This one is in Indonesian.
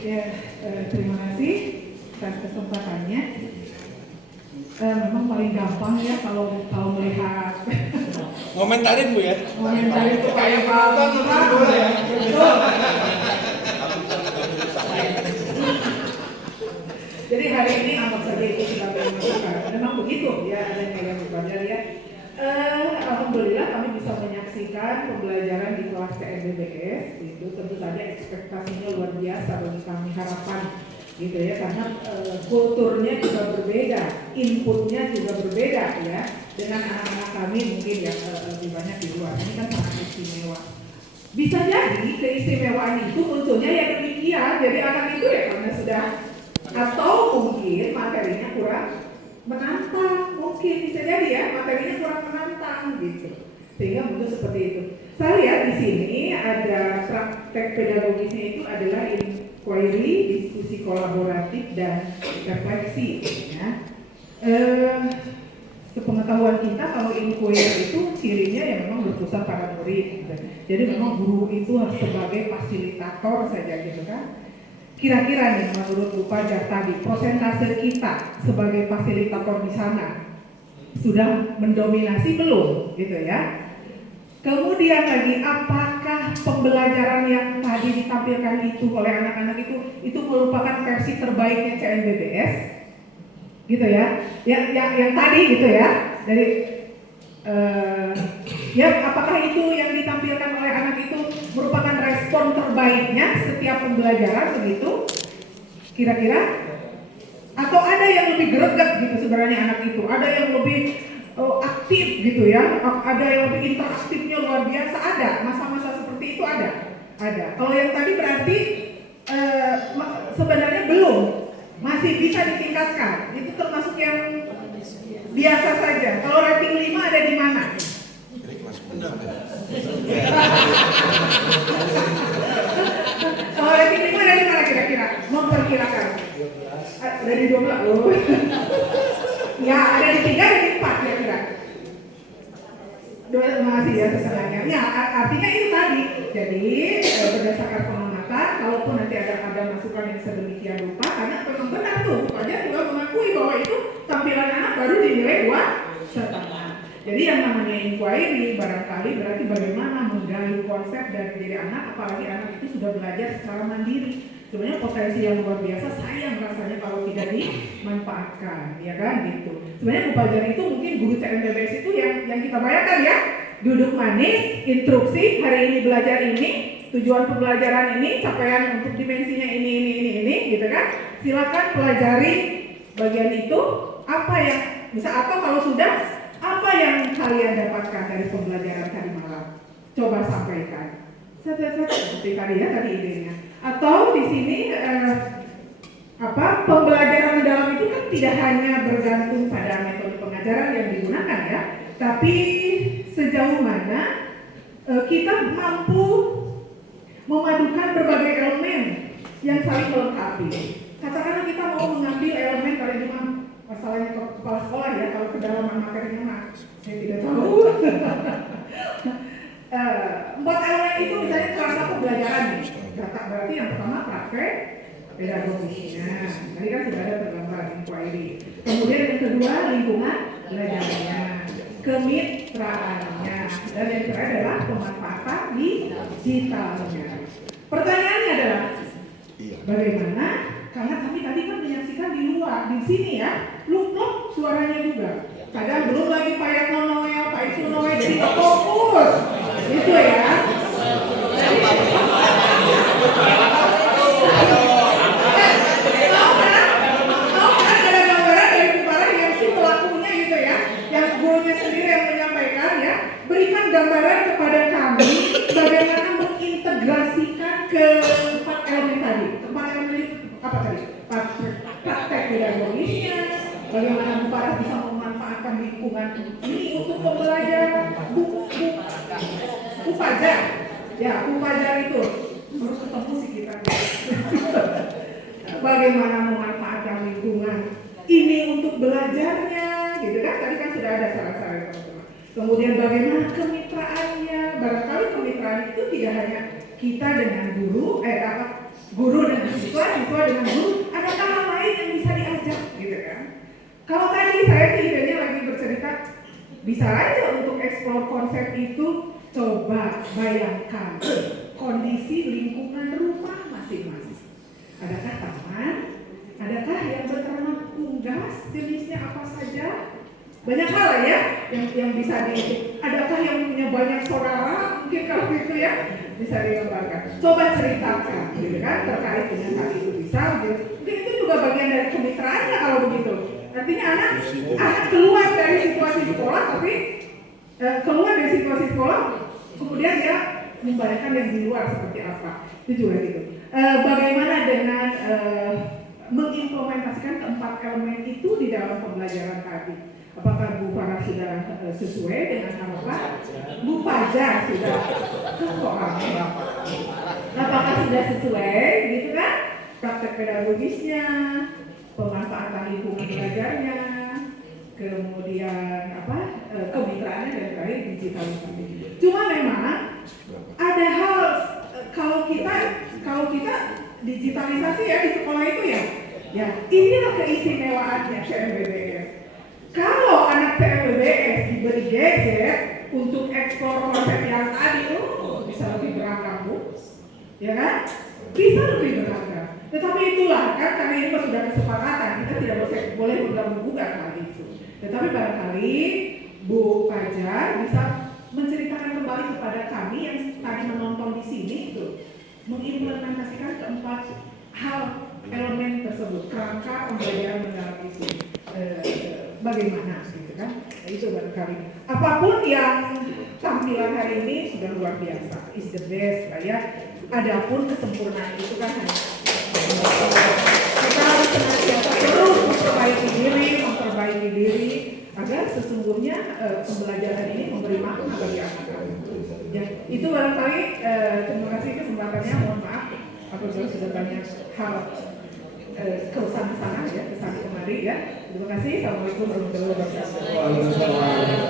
Ya, terima kasih atas kesempatannya. Memang paling gampang ya kalau melihat ngomentarin Bu ya. Ngomentarin itu kayak gampang ya. Betul. Jadi hari ini anggap saja itu sebagai masukan. Memang begitu ya adanya yang belajar ya. Alhamdulillah kami bisa menyaksikan pembelajaran di kelas TNBBS. Itu tentu saja ekspektasinya luar biasa bagi kami, harapan gitu ya, karena kulturnya juga berbeda, inputnya juga berbeda ya dengan anak-anak kami mungkin yang lebih banyak di luar. Ini kan sangat istimewa. Bisa jadi keistimewaan itu munculnya ya demikian. Jadi anak itu ya karena sudah, atau mungkin materinya kurang menantang, mungkin bisa jadi ya materinya kurang menantang gitu, sehingga muncul seperti itu. Saya lihat di sini ada praktek pedagogisnya itu adalah inquiry, diskusi kolaboratif dan refleksi. Ya. Sepengetahuan kita kalau inquiry itu cirinya yang memang berpusat pada murid. Gitu. Jadi memang guru itu harus sebagai fasilitator saja gitu kan. Kira-kira nih menurut Bu Fajar tadi, prosentase kita sebagai fasilitator di sana sudah mendominasi belum gitu ya. Kemudian lagi, apakah pembelajaran yang tadi ditampilkan itu oleh anak-anak itu merupakan versi terbaiknya CNBBS gitu ya. Yang tadi gitu ya. Dari ya apakah itu yang ditampilkan oleh anak itu merupakan respon terbaiknya setiap pembelajaran begitu kira-kira, atau ada yang lebih greget gitu sebenarnya anak itu, ada yang lebih aktif gitu ya, ada yang lebih interaktifnya luar biasa, ada masa-masa seperti itu ada. Kalau yang tadi berarti sebenarnya belum, masih bisa ditingkatkan, itu termasuk yang biasa saja. Kalau rating 5 ada di mana? Kalau rating 5 ada di mana kira-kira? Memperkirakan. Dari 12 loh. Ya, ada di 3, ada di 4 kira-kira. Masih ya setengahnya. Ya, artinya itu tadi. Jadi berdasarkan pengamatan, kalaupun nanti ada masukan yang sedemikian rupa, karena memang benar tuh, aja juga mengakui bahwa itu tampilan anak baru dinilai 2,5. Jadi yang namanya inquiry barangkali berarti bagaimana menggali konsep dari diri anak, apalagi anak itu sudah belajar secara mandiri. Sebenarnya potensi yang luar biasa, sayang rasanya kalau tidak dimanfaatkan, ya kan gitu. Sebenarnya Bu Fajar itu mungkin guru CNBBS itu yang kita bayangkan ya, duduk manis, instruksi, hari ini belajar ini, tujuan pembelajaran ini, capaian untuk dimensinya ini, gitu kan. Silakan pelajari bagian itu, apa yang bisa, atau kalau sudah, apa yang kalian dapatkan dari pembelajaran tadi malam? Coba sampaikan. Seperti tadi ya, tadi idenya. Atau di sini pembelajaran dalam itu kan tidak hanya bergantung pada metode pengajaran yang digunakan ya, tapi sejauh mana kita mampu memadukan berbagai elemen yang saling melengkapi. Katakanlah kita mau mengambil elemen kali cuma masalahnya kepala sekolah ya, kalau kedalaman materinya saya tidak tahu. 4 elemen itu misalnya kerangka pembelajaran nih. Data berarti yang pertama praktek pedagogisnya. Tadi kan sudah ada tergambar inquiry. Kemudian yang kedua lingkungan belajarnya, kemitraannya, dan yang terakhir adalah pemanfaatan digitalnya. Pertanyaannya adalah bagaimana? Karena kami tadi kan menyaksikan di luar, di sini ya, lumpuh suaranya juga. Kadang belum lagi Pak Yatno Noel, Pak Isu Noel, jadi nggak fokus, gitu ya. Tahu kan ada gambaran dari Bu Farah yang si pelakunya gitu ya, yang gurunya sendiri yang menyampaikan ya, berikan gambaran kepada kami bagaimana mengintegrasikan ke 4 elemen tadi. 4 elemen apa tadi? Praktek pedagogisnya, bagaimana Bu Farah bisa memanfaatkan lingkungan ini untuk pembelajaran. Bu Fajar, ya Bu Fajar itu harus ketemu sih kita. Bagaimana memanfaatkan lingkungan ini untuk belajarnya, gitu kan? Tadi kan sudah ada saran-saran teman-teman. Kemudian bagaimana kemitraannya? Barangkali kemitraan itu tidak hanya kita dengan guru, guru dengan siswa, siswa dengan guru, adakah hal lain yang bisa diajak gitu kan? Kalau tadi saya sih idenya lagi bercerita, bisa aja untuk eksplor konsep itu, coba bayangkan kondisi lingkungan rumah masing-masing. Adakah taman? Adakah yang berternak unggas? Jenisnya apa saja? Banyak hal lah ya yang bisa adakah yang punya banyak saudara? Mungkin kalau gitu ya bisa digambarkan. Coba ceritakan gitu kan terkait dengan hal itu bisa. Mungkin itu juga bagian dari kemitraannya kalau begitu. Artinya anak keluar dari situasi sekolah, tapi keluar dari situasi sekolah, kemudian dia membayangkan yang di luar seperti apa. Itu juga gitu. Bagaimana dengan mengimplementasikan keempat elemen itu di dalam pembelajaran tadi? Apakah Bu Farah sudah sesuai dengan harapan? Bu Fajar sudah apakah sudah sesuai gitu kan? Praktek pedagogisnya, pemanfaatan lingkungan belajarnya, kemudian kemitraannya dan terakhir digitalisasi. Cuma memang ada hal kalau kita digitalisasi ya di sekolah itu ya inilah keistimewaannya CMBBS. Kalau anak CMBBS diberi gadget untuk eksplor konsep yang tadi bisa lebih beragam Bu, ya kan? Bisa lebih beragam. Tetapi itulah kan karena ini sudah kesepakatan, kita tidak boleh mengganggu-gugat hal itu. Tetapi barangkali Bu Fajar bisa menceritakan kembali kepada kami yang tadi menonton di sini itu mengimplementasikan keempat hal elemen tersebut, kerangka pembelajaran mendalam itu bagaimana gitu kan? Itu barangkali apapun yang tampilan hari ini sudah luar biasa, is the best lah ya. Adapun kesempurnaan itu kan hanya kita harus senantiasa terus memperbaiki diri agar sesungguhnya pembelajaran ini memberi makna bagi anak-anak. Ya, itu barangkali terima kasih kesempatannya. Mohon maaf apabila sudah banyak hal kesan sana ya, kesan kemari ya. Terima kasih. Assalamualaikum warahmatullahi wabarakatuh.